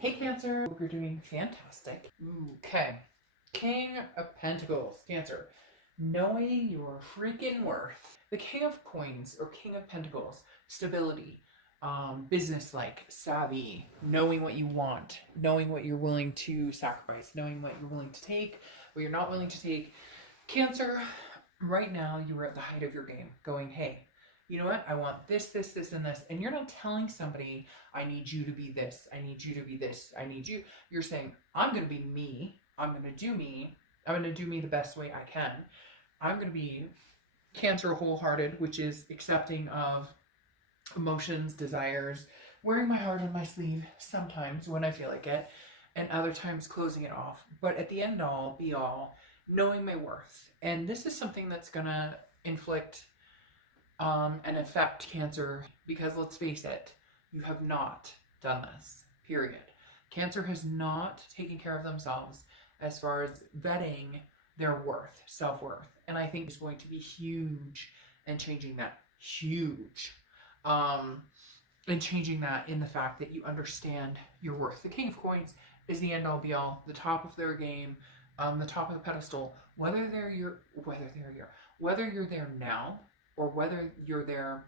Hey Cancer, hope you're doing fantastic. Okay, King of Pentacles, Cancer. Knowing your freaking worth. The King of Coins or King of Pentacles, stability, business-like, savvy, knowing what you want, knowing what you're willing to sacrifice, knowing what you're willing to take, what you're not willing to take. Cancer, right now you are at the height of your game, going, hey, you know what? I want this, this, this, and this. And you're not telling somebody, I need you to be this. I need you to be this. I need you. You're saying, I'm going to be me. I'm going to do me. I'm going to do me the best way I can. I'm going to be Cancer wholehearted, which is accepting of emotions, desires, wearing my heart on my sleeve sometimes when I feel like it, and other times closing it off. But at the end all, be all, knowing my worth. And this is something that's going to inflict and affect Cancer, because let's face it, you have not done this, period. Cancer has not taken care of themselves as far as vetting their worth, self-worth. And I think it's going to be huge in changing that, huge. And changing that in the fact that you understand your worth. The King of Coins is the end all be all, the top of their game, the top of the pedestal, whether you're there now, or whether you're there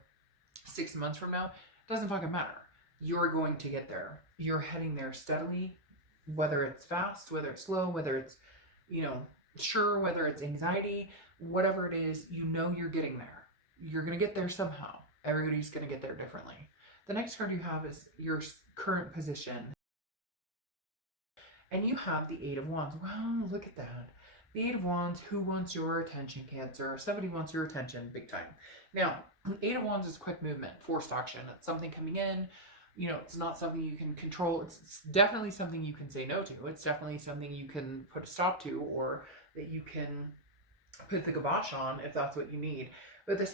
6 months from now, doesn't fucking matter. You're going to get there. You're heading there steadily, whether it's fast, whether it's slow, whether it's, sure, whether it's anxiety, whatever it is, you're getting there. You're going to get there somehow. Everybody's going to get there differently. The next card you have is your current position. And you have the Eight of Wands. Wow, look at that. The Eight of Wands, who wants your attention, Cancer? Somebody wants your attention, big time. Now, Eight of Wands is quick movement, forced action. It's something coming in. It's not something you can control. It's definitely something you can say no to. It's definitely something you can put a stop to, or that you can put the kibosh on if that's what you need. But the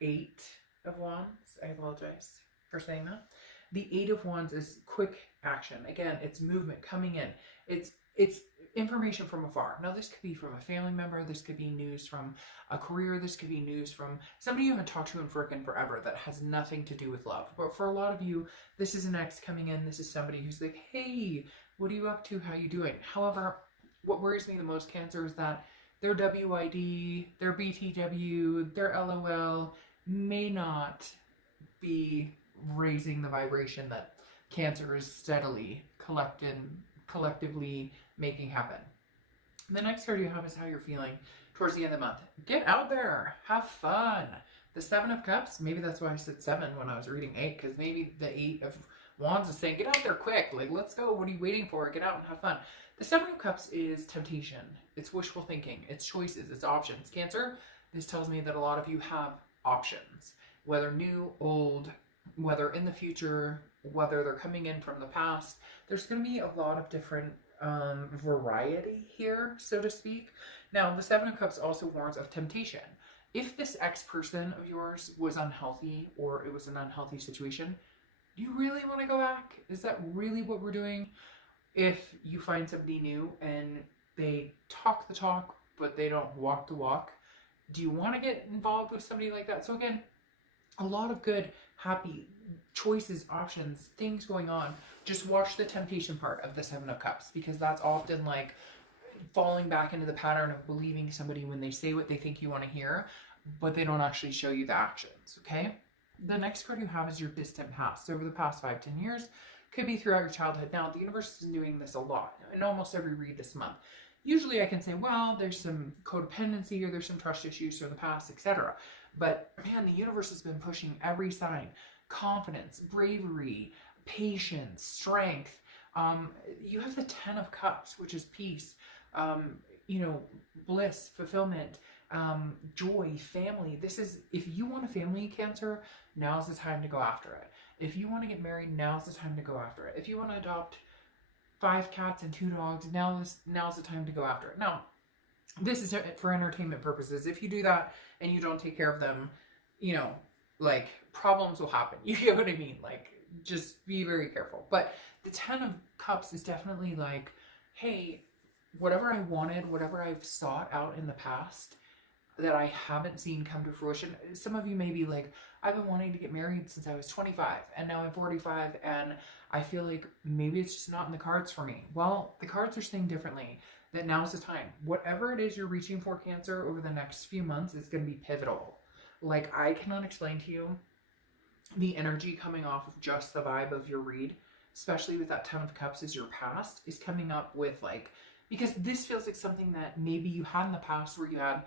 Eight of Wands, I apologize for saying that. The Eight of Wands is quick action. Again, it's movement coming in. It's information from afar. Now, this could be from a family member. This could be news from a career. This could be news from somebody you haven't talked to in frickin' forever that has nothing to do with love. But for a lot of you, this is an ex coming in. This is somebody who's like, hey, what are you up to? How you doing? However, what worries me the most, Cancer, is that their WID, their BTW, their LOL may not be raising the vibration that Cancer is steadily collectively making happen. The next card you have is how you're feeling towards the end of the month. Get out there, have fun. The Seven of Cups, maybe that's why I said 7 when I was reading 8, because maybe the Eight of Wands is saying, get out there quick, like, let's go, what are you waiting for? Get out and have fun. The Seven of Cups is temptation, it's wishful thinking, it's choices, it's options. Cancer, this tells me that a lot of you have options, whether new, old, whether in the future, whether they're coming in from the past. There's going to be a lot of different variety here, so to speak. Now, the Seven of Cups also warns of temptation. If this ex-person of yours was unhealthy, or it was an unhealthy situation, do you really want to go back? Is that really what we're doing? If you find somebody new and they talk the talk, but they don't walk the walk, do you want to get involved with somebody like that? So again, a lot of good, happy choices, options, things going on. Just watch the temptation part of the Seven of Cups, because that's often like falling back into the pattern of believing somebody when they say what they think you want to hear, but they don't actually show you the actions, okay? The next card you have is your distant past. Over the past 5-10 years, could be throughout your childhood. Now, the universe is doing this a lot in almost every read this month. Usually I can say, well, there's some codependency, or there's some trust issues from the past, etc. But man, the universe has been pushing every sign. Confidence, bravery, patience, strength. You have the Ten of Cups, which is peace, bliss, fulfillment, joy, family. This is, if you want a family, Cancer, now's the time to go after it. If you want to get married, now's the time to go after it. If you want to adopt 5 cats and 2 dogs, now's the time to go after it. Now, this is for entertainment purposes. If you do that and you don't take care of them, like, problems will happen. You get what I mean? Like, just be very careful. But the Ten of Cups is definitely like, hey, whatever I wanted, whatever I've sought out in the past, that I haven't seen come to fruition. Some of you may be like, I've been wanting to get married since I was 25 and now I'm 45 and I feel like maybe it's just not in the cards for me. Well, the cards are saying differently, that now's the time. Whatever it is you're reaching for, Cancer, over the next few months is going to be pivotal. Like, I cannot explain to you the energy coming off of just the vibe of your read, especially with that 10 of Cups as your past, is coming up with like, because this feels like something that maybe you had in the past where you had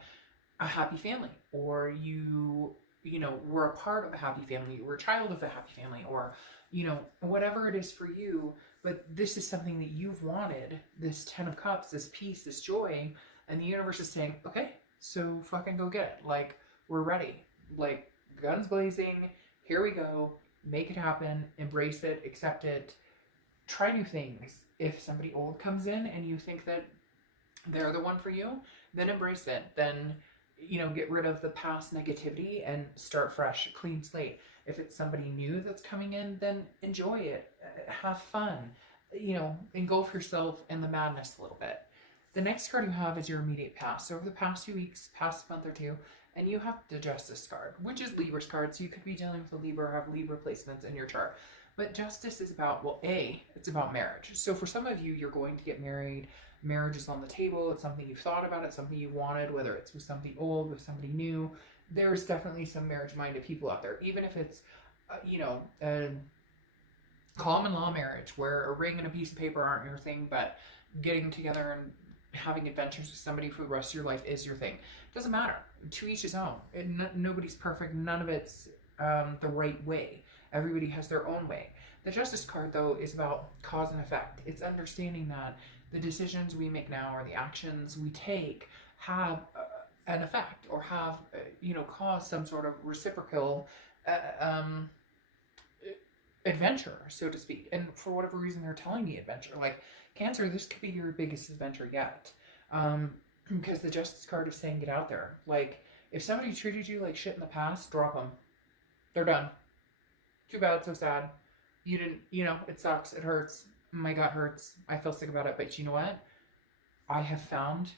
a happy family, or you know, were a part of a happy family, you were a child of a happy family, or, you know, whatever it is for you. But this is something that you've wanted, this 10 of Cups, this peace, this joy, and the universe is saying, okay, so fucking go get it. Like, we're ready. Like, guns blazing, here we go, make it happen, embrace it, accept it, try new things. If somebody old comes in and you think that they're the one for you, then embrace it. Then, you know, get rid of the past negativity and start fresh, clean slate. If it's somebody new that's coming in, then enjoy it, have fun, you know, engulf yourself in the madness a little bit. The next card you have is your immediate past. So over the past few weeks, past month or two, and you have the Justice card, which is Libra's card. So you could be dealing with a Libra or have Libra placements in your chart. But Justice is about, well, it's about marriage. So for some of you, you're going to get married. Marriage is on the table. It's something you've thought about. It's something you wanted, whether it's with somebody old, with somebody new. There's definitely some marriage-minded people out there, even if it's, you know, a common law marriage where a ring and a piece of paper aren't your thing, but getting together and having adventures with somebody for the rest of your life is your thing. Doesn't matter. To each his own. Nobody's perfect. None of it's the right way. Everybody has their own way. The Justice card, though, is about cause and effect. It's understanding that the decisions we make now or the actions we take have an effect, or have, you know, cause some sort of reciprocal adventure, so to speak. And for whatever reason, they're telling me adventure. Like, Cancer, this could be your biggest adventure yet. Because the Justice card is saying get out there. Like, if somebody treated you like shit in the past, drop them. They're done. Too bad, so sad. You didn't, you know, it sucks, it hurts. My gut hurts. I feel sick about it. But you know what? I have found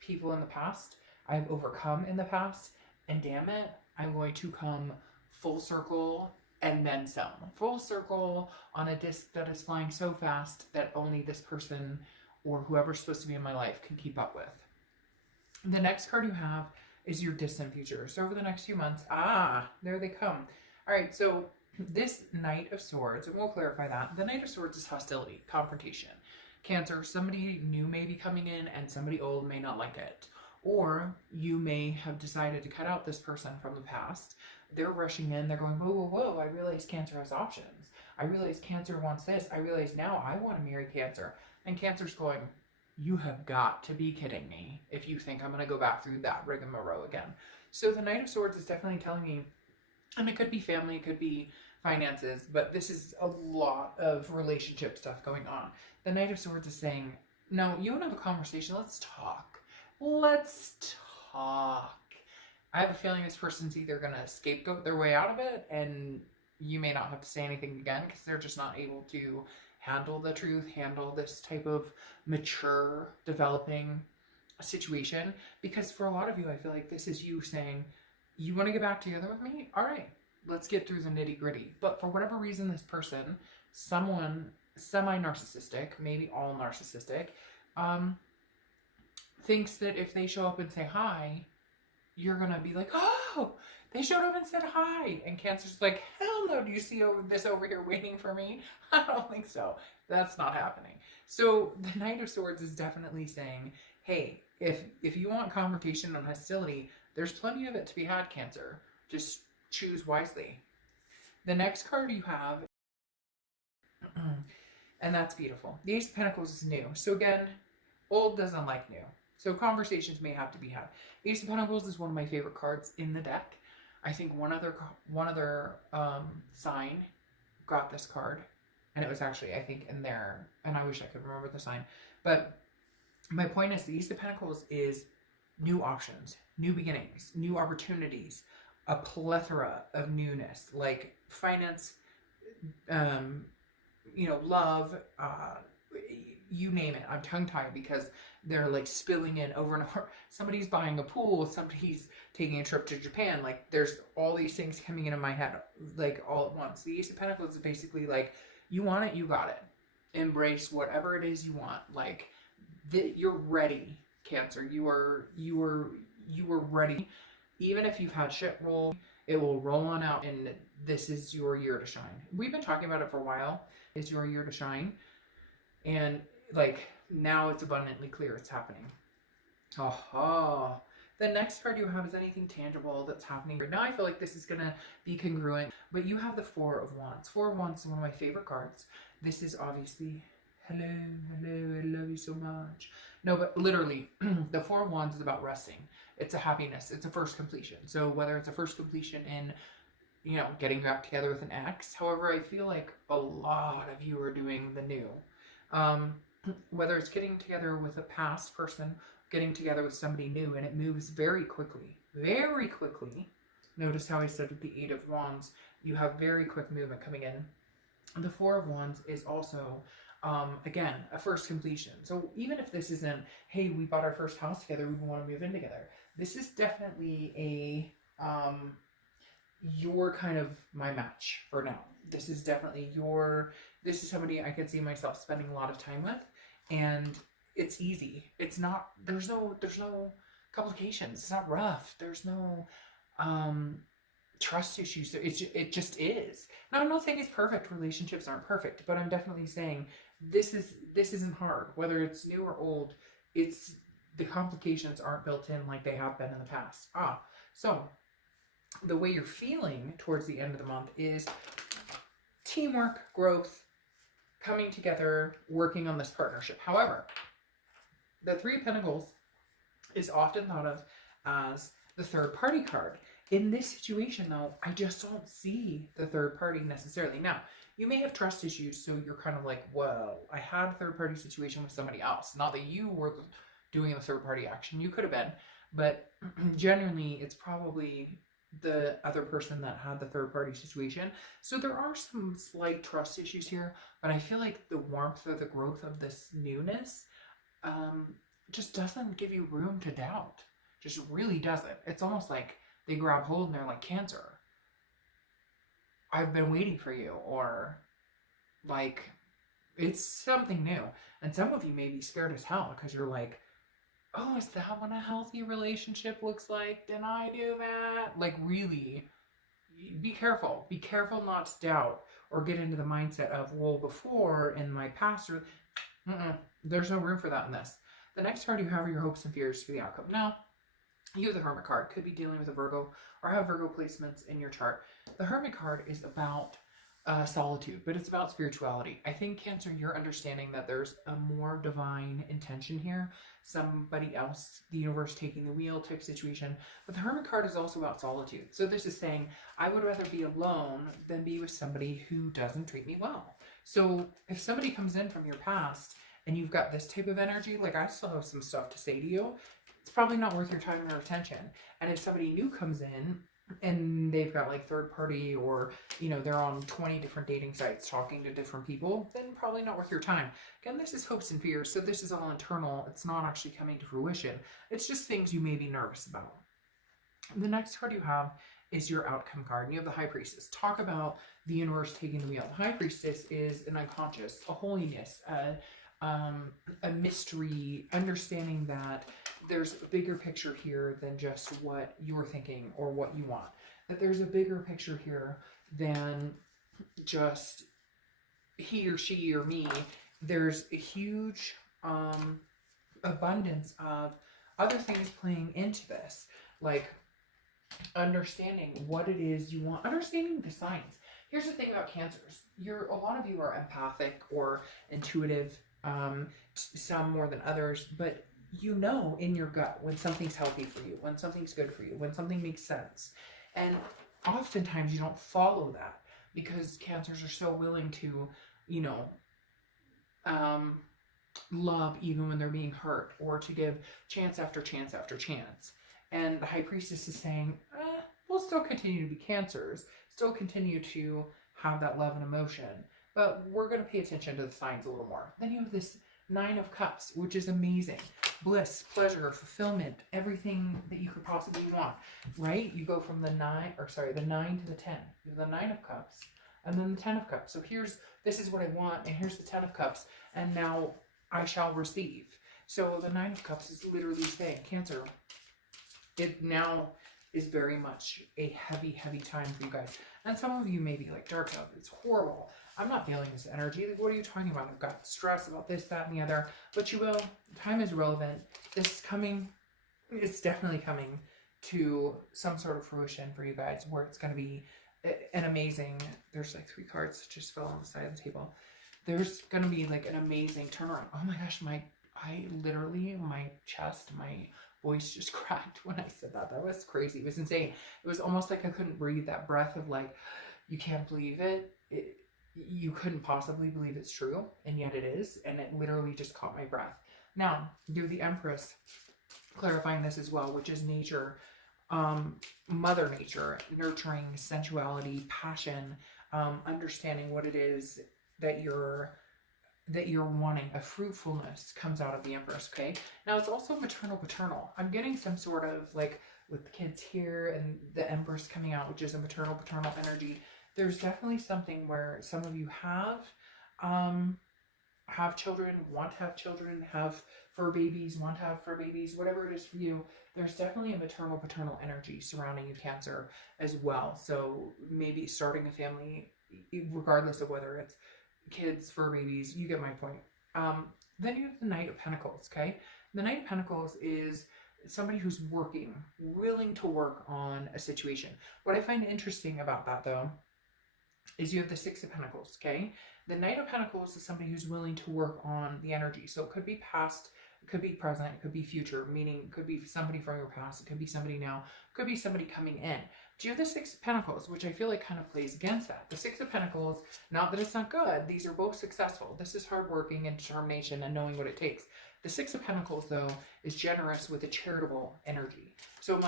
people in the past. I've overcome in the past. And damn it, I'm going to come full circle and then some. Full circle on a disc that is flying so fast that only this person or whoever's supposed to be in my life can keep up with. The next card you have is your distant future. So over the next few months, there they come. All right, so this Knight of Swords, and we'll clarify that. The Knight of Swords is hostility, confrontation. Cancer, somebody new may be coming in and somebody old may not like it. Or you may have decided to cut out this person from the past. They're rushing in, they're going, whoa, whoa, whoa, I realize Cancer has options. I realize Cancer wants this. I realize now I want to marry Cancer. And Cancer's going, you have got to be kidding me if you think I'm going to go back through that rigmarole again. So the Knight of Swords is definitely telling me, and it could be family, it could be finances, but this is a lot of relationship stuff going on. The Knight of Swords is saying, no, you want to have a conversation, let's talk. Let's talk. I have a feeling this person's either going to scapegoat their way out of it, and you may not have to say anything again because they're just not able to handle the truth, handle this type of mature, developing situation. Because for a lot of you, I feel like this is you saying, you want to get back together with me? All right, let's get through the nitty gritty. But for whatever reason, this person, someone semi-narcissistic, maybe all narcissistic, thinks that if they show up and say hi, you're going to be like, oh, they showed up and said hi. And Cancer's like, hell no, do you see this over here waiting for me? I don't think so. That's not happening. So the Knight of Swords is definitely saying, hey, if you want confrontation and hostility, there's plenty of it to be had, Cancer. Just choose wisely. The next card you have, and that's beautiful. The Ace of Pentacles is new. So again, old doesn't like new. So conversations may have to be had. Ace of Pentacles is one of my favorite cards in the deck. I think one other sign got this card. And it was actually, I think, in there. And I wish I could remember the sign. But my point is, the Ace of Pentacles is new options, new beginnings, new opportunities, a plethora of newness, like finance, you know, love, you name it. I'm tongue-tied because they're like spilling in over and over. Somebody's buying a pool, somebody's taking a trip to Japan. Like there's all these things coming into my head like all at once. The Ace of Pentacles is basically like, you want it, you got it. Embrace whatever it is you want. Like you're ready, Cancer. You are ready. Even if you've had shit roll, it will roll on out, and this is your year to shine. We've been talking about it for a while. It's your year to shine. And like now it's abundantly clear it's happening. Aha. The next card you have is anything tangible that's happening right now. I feel like this is going to be congruent, but you have the Four of Wands. Four of Wands is one of my favorite cards. This is obviously, hello, I love you so much. No, but literally, the Four of Wands is about resting. It's a happiness. It's a first completion. So whether it's a first completion in, you know, getting back together with an ex. However, I feel like a lot of you are doing the new. Whether it's getting together with a past person, getting together with somebody new, and it moves very quickly. Very quickly. Notice how I said with the Eight of Wands, you have very quick movement coming in. The Four of Wands is also, again, a first completion. So even if this isn't, hey, we bought our first house together, we want to move in together. This is definitely a, you're kind of my match for now. This is definitely this is somebody I could see myself spending a lot of time with, and it's easy. It's not, there's no complications. It's not rough. There's no, trust issues. It just is. Now, I'm not saying it's perfect. Relationships aren't perfect, but I'm definitely saying this isn't hard. Whether it's new or old, the complications aren't built in like they have been in the past. So the way you're feeling towards the end of the month is teamwork, growth, coming together, working on this partnership. However, the Three of Pentacles is often thought of as the third party card. In this situation, though, I just don't see the third party necessarily. Now, you may have trust issues, so you're kind of like, well, I had a third party situation with somebody else. Not that you were doing the third party action. You could have been. But genuinely, it's probably the other person that had the third party situation. So there are some slight trust issues here. But I feel like the warmth or the growth of this newness just doesn't give you room to doubt. Just really doesn't. It's almost like they grab hold and they're like, Cancer, I've been waiting for you, or like it's something new. And some of you may be scared as hell because you're like, oh, is that what a healthy relationship looks like? Did I do that? Like, really, be careful. Be careful not to doubt or get into the mindset of, well, before in my past, there's no room for that in this. The next card you have are your hopes and fears for the outcome. Now, you have the Hermit card. Could be dealing with a Virgo or have Virgo placements in your chart. The Hermit card is about solitude, but it's about spirituality. I think, Cancer, you're understanding that there's a more divine intention here. Somebody else, the universe taking the wheel type situation. But the Hermit card is also about solitude. So this is saying, I would rather be alone than be with somebody who doesn't treat me well. So if somebody comes in from your past and you've got this type of energy, like I still have some stuff to say to you, it's probably not worth your time or attention. And if somebody new comes in and they've got like third party, or, you know, they're on 20 different dating sites talking to different people, then probably not worth your time. Again, this is hopes and fears. So this is all internal. It's not actually coming to fruition. It's just things you may be nervous about. The next card you have is your outcome card. And you have the High Priestess. Talk about the universe taking the wheel. The High Priestess is an unconscious, a holiness, a mystery, understanding that there's a bigger picture here than just what you're thinking or what you want. That there's a bigger picture here than just he or she or me. There's a huge abundance of other things playing into this, like understanding what it is you want, understanding the signs. Here's the thing about Cancers. A lot of you are empathic or intuitive, some more than others, but you know in your gut when something's healthy for you, when something's good for you, when something makes sense. And oftentimes you don't follow that because Cancers are so willing to, you know, love even when they're being hurt, or to give chance after chance after chance. And the High Priestess is saying, we'll still continue to be Cancers, still continue to have that love and emotion, but we're going to pay attention to the signs a little more. Then you have this Nine of Cups, which is amazing. Bliss, pleasure, fulfillment, everything that you could possibly want, right? You go from the 9 to the 10. You have the 9 of Cups and then the 10 of Cups. So this is what I want, and here's the 10 of Cups, and now I shall receive. So the 9 of Cups is literally saying, Cancer, it now is very much a heavy, heavy time for you guys. And some of you may be like, Dark Love, it's horrible. I'm not feeling this energy. Like, what are you talking about? I've got stress about this, that, and the other. But you will. Time is relevant. This is coming. It's definitely coming to some sort of fruition for you guys, where it's going to be an amazing, there's like 3 cards that just fell on the side of the table. There's going to be like an amazing turnaround. Oh my gosh, my chest, my voice just cracked when I said that. That was crazy. It was insane. It was almost like I couldn't breathe. That breath of like, you can't believe it. You couldn't possibly believe it's true, and yet it is, and it literally just caught my breath. Now, do the Empress, clarifying this as well, which is nature, Mother Nature, nurturing, sensuality, passion, understanding what it is that you're wanting. A fruitfulness comes out of the Empress, okay? Now, it's also maternal, paternal. I'm getting some sort of, like, with the kids here and the Empress coming out, which is a maternal, paternal energy. There's definitely something where some of you have children, want to have children, have fur babies, want to have fur babies, whatever it is for you. There's definitely a maternal, paternal energy surrounding you, Cancer, as well. So maybe starting a family, regardless of whether it's kids, fur babies, you get my point. Then you have the Knight of Pentacles, okay? The Knight of Pentacles is somebody who's working, willing to work on a situation. What I find interesting about that, though, is you have the 6 of Pentacles, okay? The Knight of Pentacles is somebody who's willing to work on the energy. So it could be past, it could be present, it could be future, meaning it could be somebody from your past, it could be somebody now, it could be somebody coming in. But you have the 6 of Pentacles, which I feel like kind of plays against that. The 6 of Pentacles, not that it's not good, these are both successful. This is hardworking and determination and knowing what it takes. The 6 of Pentacles, though, is generous with a charitable energy. So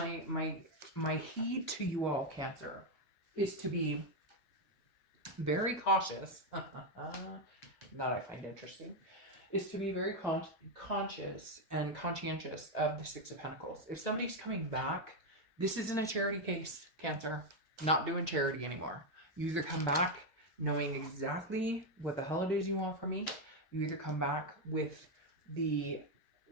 my heed to you all, Cancer, is to be very cautious, that I find interesting, is to be very conscious and conscientious of the 6 of Pentacles. If somebody's coming back, this isn't a charity case, Cancer. Not doing charity anymore. You either come back knowing exactly what the hell it is you want from me. You either come back with the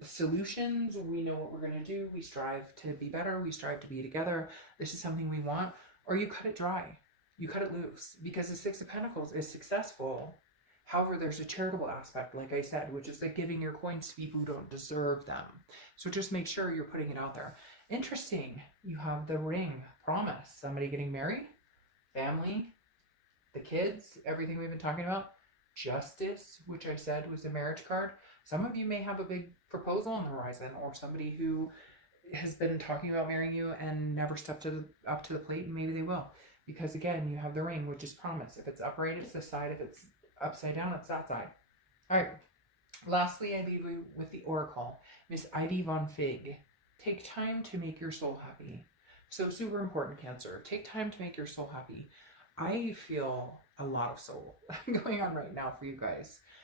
solutions. We know what we're going to do. We strive to be better. We strive to be together. This is something we want. Or you cut it dry. You cut it loose, because the 6 of Pentacles is successful. However, there's a charitable aspect, like I said, which is like giving your coins to people who don't deserve them. So just make sure you're putting it out there. Interesting. You have the Ring, promise, somebody getting married, family, the kids, everything we've been talking about. Justice, which I said was a marriage card. Some of you may have a big proposal on the horizon, or somebody who has been talking about marrying you and never stepped up to the plate, and maybe they will. Because again, you have the Ring, which is promise. If it's upright, it's this side. If it's upside down, it's that side. All right. Lastly, I leave you with the Oracle, Miss Ivy Von Fig. Take time to make your soul happy. So super important, Cancer. Take time to make your soul happy. I feel a lot of soul going on right now for you guys.